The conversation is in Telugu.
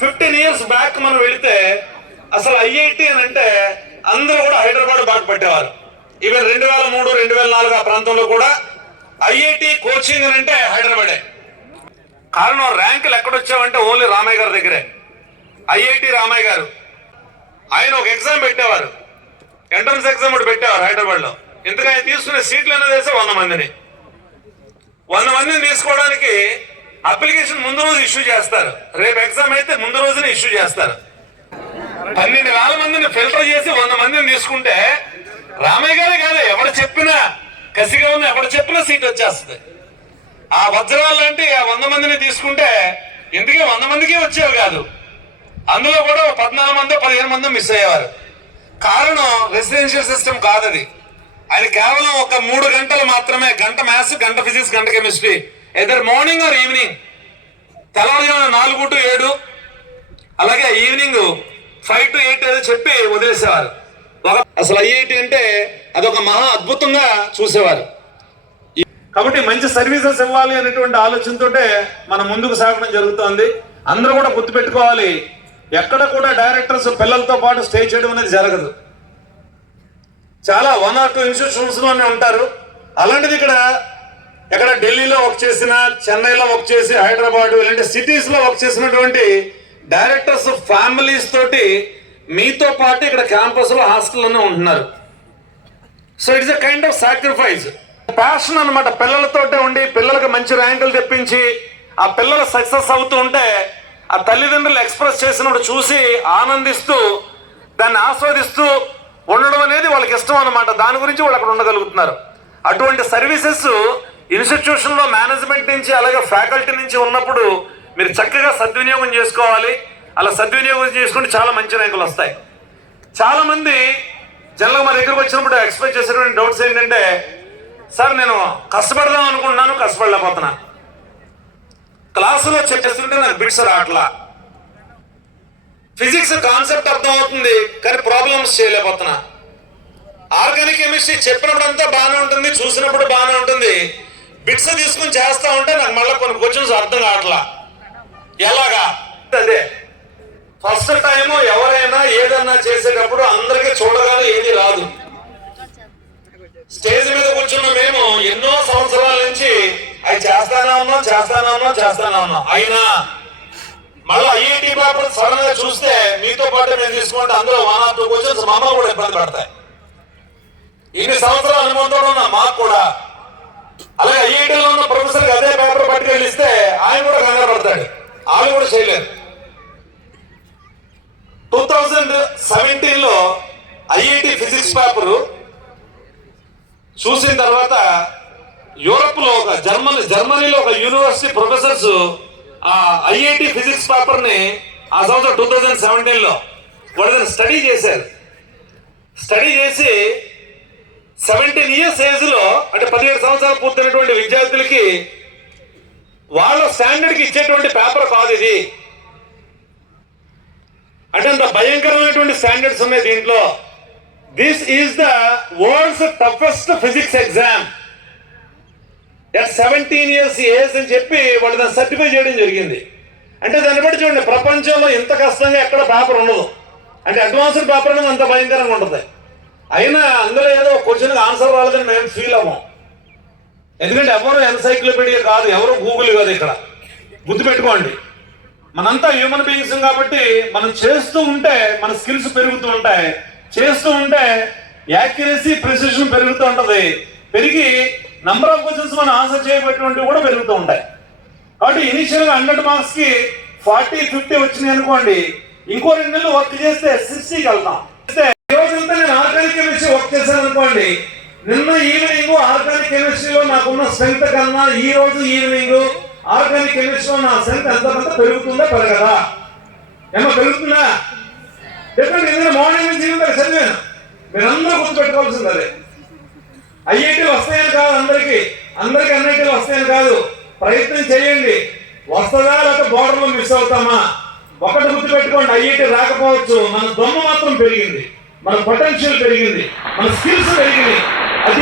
ఫిఫ్టీన్ ఇయర్స్ బ్యాక్ మనం వెళితే అసలు ఐఐటి అని అంటే అందరూ కూడా హైదరాబాద్ బాట పట్టేవారు. ఈవెన్ రెండు వేల మూడు రెండు వేల నాలుగు ఆ ప్రాంతంలో కూడా ఐఐటి కోచింగ్ అని అంటే హైదరాబాదే. కారణం ర్యాంకులు ఎక్కడొచ్చావంటే ఓన్లీ రామయ్య గారి దగ్గరే. ఐఐటి రామయ్య గారు. ఆయన ఒక ఎగ్జామ్ పెట్టేవారు. ఎంట్రన్స్ ఎగ్జామ్ ఒకటి పెట్టేవారు హైదరాబాద్లో. లో ఆయన తీసుకునే సీట్లు అనేది వేసే వంద మందిని. వంద మందిని తీసుకోవడానికి అప్లికేషన్ ముందు రోజు ఇష్యూ చేస్తారు. రేపు ఎగ్జామ్ అయితే ముందు రోజునే ఇష్యూ చేస్తారు. పన్నెండు వేల మందిని ఫిల్టర్ చేసి వంద మందిని తీసుకుంటే రామయ్య గారే కాదు ఎవడు చెప్పినా కసిగా ఉన్న ఎవడు చెప్పినా సీట్ వచ్చేస్తుంది. ఆ వజ్రాలు అంటే ఆ వంద మందిని తీసుకుంటే ఎందుకే వంద మందికి వచ్చేవి కాదు. అందులో కూడా పద్నాలుగు మందో పదిహేను మందో మిస్ అయ్యేవారు. కారణం రెసిడెన్షియల్ సిస్టమ్ కాదది. అది కేవలం ఒక మూడు గంటలు మాత్రమే గంట మ్యాథ్స్ గంట ఫిజిక్స్ గంట chemistry either morning or evening తెల్లవారుజామున నాలుగు టు ఏడు అలాగే ఈవినింగ్ ఫైవ్ టు ఎయిట్ ఏదో చెప్పి వదిలేసేవారు. అసలు ఐఐటి అంటే అదొక మహా అద్భుతంగా చూసేవారు. కాబట్టి మంచి సర్వీసెస్ ఇవ్వాలి అనేటువంటి ఆలోచనతోటే మనం ముందుకు సాగడం జరుగుతోంది. అందరూ కూడా గుర్తుపెట్టుకోవాలి ఎక్కడ కూడా డైరెక్టర్స్ పిల్లలతో పాటు స్టే చేయడం అనేది జరగదు. చాలా వన్ ఆర్ టూ ఇన్స్టిట్యూషన్స్లోనే ఉంటారు. అలాంటిది ఇక్కడ ఎక్కడ ఢిల్లీలో వర్క్ చేసిన చెన్నైలో వర్క్ చేసి హైదరాబాద్ ఇలాంటి సిటీస్లో వర్క్ చేసినటువంటి డైరెక్టర్స్ ఫ్యామిలీస్ తోటి మీతో పాటు ఇక్కడ క్యాంపస్లో హాస్టల్లోనే ఉంటున్నారు. So it's a kind of sacrifice passion అనమాట పిల్లలతోటే ఉండి పిల్లలకు మంచి ర్యాంకులు తెప్పించి ఆ పిల్లలు సక్సెస్ అవుతూ ఉంటే ఆ తల్లిదండ్రులు ఎక్స్ప్రెస్ చేసినప్పుడు చూసి ఆనందిస్తూ దాన్ని ఆస్వాదిస్తూ ఉండడం అనేది వాళ్ళకి ఇష్టం అనమాట దాని గురించి వాళ్ళు అక్కడ ఉండగలుగుతున్నారు. అటువంటి సర్వీసెస్ ఇన్స్టిట్యూషన్లో మేనేజ్మెంట్ నుంచి అలాగే ఫ్యాకల్టీ నుంచి ఉన్నప్పుడు మీరు చక్కగా సద్వినియోగం చేసుకోవాలి. అలా సద్వినియోగం చేసుకుంటే చాలా మంచి ర్యాంకులు వస్తాయి. చాలామంది జనరల్గా మా దగ్గరకు వచ్చినప్పుడు ఎక్స్పెక్ట్ చేసేటువంటి డౌట్స్ ఏంటంటే సార్ నేను కష్టపడదాం అనుకుంటున్నాను కష్టపడలేకపోతున్నా. క్లాసులో చేస్తుంటే నాకు బిట్స్ రావట్లా. ఫిజిక్స్ కాన్సెప్ట్ అర్థం అవుతుంది కానీ ప్రాబ్లమ్స్ చేయలేకపోతున్నా. ఆర్గానిక్ కెమిస్ట్రీ చెప్పినప్పుడు అంతా బాగానే ఉంటుంది చూసినప్పుడు బాగానే ఉంటుంది. బిట్స్ తీసుకుని చేస్తా ఉంటే నాకు మళ్ళీ కొన్ని క్వశ్చన్స్ అర్థం కావట్లా. ఎలాగా? అదే ఫస్ట్ టైం ఎవరైనా ఏదన్నా చేసేటప్పుడు అందరికీ చూడగానే ఏది రాదు. స్టేజ్ మీద కూర్చున్న మేము ఎన్నో సంవత్సరాల నుంచి అవి చేస్తానే ఉన్నాం చేస్తానే ఉన్నాం చేస్తానే ఉన్నాం. అయినా మళ్ళీ ఐఐటి పేపర్ సడన్గా చూస్తే మీతో పాటు మేము తీసుకుంటే అందులో వన్ ఆర్ టూ క్వశ్చన్స్ మమ్మల్ని కూడా ఇబ్బంది పడతాయి. ఇన్ని సంవత్సరాల అనుభవంతో ఉన్నా మాకు కూడా అలాగే ఐఐటీలో ఉన్న ప్రొఫెసర్ అదే పేపర్ పట్టుకెళ్ళి ఇస్తే ఆయన కూడా కంగారు పడతాడు ఆమె కూడా చేయలేరు. టూ థౌజండ్ సెవెంటీన్లో ఐఐటి ఫిజిక్స్ పేపరు చూసిన తర్వాత యూరప్లో ఒక జర్మనీ జర్మనీలో ఒక యూనివర్సిటీ ప్రొఫెసర్స్ ఆ ఐఐటి ఫిజిక్స్ పేపర్ని ఆ సంవత్సరం టూ థౌజండ్ సెవెంటీన్లో వాళ్ళు స్టడీ చేశారు. స్టడీ చేసి సెవెంటీన్ ఇయర్స్ ఏజ్లో అంటే పదిహేడు సంవత్సరాలు పూర్తయినటువంటి విద్యార్థులకి వాళ్ళ స్టాండర్డ్కి ఇచ్చేటువంటి పేపర్ కాదు ఇది. అంటే అంత భయంకరమైనటువంటి స్టాండర్డ్స్ ఉన్నాయి దీంట్లో. This is the world's toughest physics exam at seventeen years age అని చెప్పి వాళ్ళు దాన్ని సర్టిఫై చేయడం జరిగింది. అంటే దాన్ని బట్టి చూడండి ప్రపంచంలో ఇంత కష్టంగా ఎక్కడ పేపర్ ఉండదు. అంటే అడ్వాన్స్డ్ పేపర్ అనేది అంత భయంకరంగా ఉంటుంది. అయినా అందులో ఏదో క్వశ్చన్ ఆన్సర్ రాలేదని మేము ఫీల్ అవ్వం. ఎందుకంటే ఎవరు ఎన్సైక్లోపీడియా కాదు ఎవరు గూగుల్ కాదు ఇక్కడ. గుర్తుపెట్టుకోండి మనంతా హ్యూమన్ బీయింగ్స్ కాబట్టి మనం చేస్తూ ఉంటే మన స్కిల్స్ పెరుగుతూ ఉంటాయి. చేస్తూ ఉంటే యాక్యురసీ ప్రిసిషన్ పెరుగుతూ ఉంటుంది. పెరిగి నంబర్ ఆఫ్ క్వశ్చన్స్ మనం ఆన్సర్ చేయబట్టినవి కూడా పెరుగుతూ ఉంటాయి. కాబట్టి ఇనిషియల్గా హండ్రెడ్ మార్క్స్కి ఫార్టీ ఫిఫ్టీ వచ్చినాయి అనుకోండి ఇంకో రెండు నెలలు వర్క్ చేస్తే సిక్స్టీకి వెళ్తాం. అయితే ఈ రోజంతా నేను ఆర్గానిక్ కెమిస్ట్రీ వర్క్ చేశాను అనుకోండి నిన్న ఈవినింగ్ ఆర్గానిక్ కెమిస్ట్రీలో నాకున్న స్ట్రెంత్ కన్నా ఈ రోజు ఈవినింగ్ ఆర్గానిక్ కెమిస్ట్రీలో నా స్ట్రెంత్ ఎంతమంత కొంత పెరుగుతుందా పెరగదా ఏమో పెరుగుతుందా? చెప్పండి ఎందుకంటే మార్నింగ్ నుంచి ఈవినింగ్ చదివాను. మీరందరూ గుర్తుపెట్టుకోవాల్సింది అదే. ఐఐటీలు వస్తాయని కాదు అందరికి. అందరికి అన్నిటిలు వస్తాయని కాదు. ప్రయత్నం చేయండి. వస్తుందా లేకపోతే బోర్డర్లో మిస్ అవుతామా? ఒకటి గుర్తుపెట్టుకోండి ఐఐటి రాకపోవచ్చు. మన దొమ్మ మాత్రం పెరిగింది. మన పొటెన్షియల్ పెరిగింది. మన స్కిల్స్ పెరిగింది. 파이팅!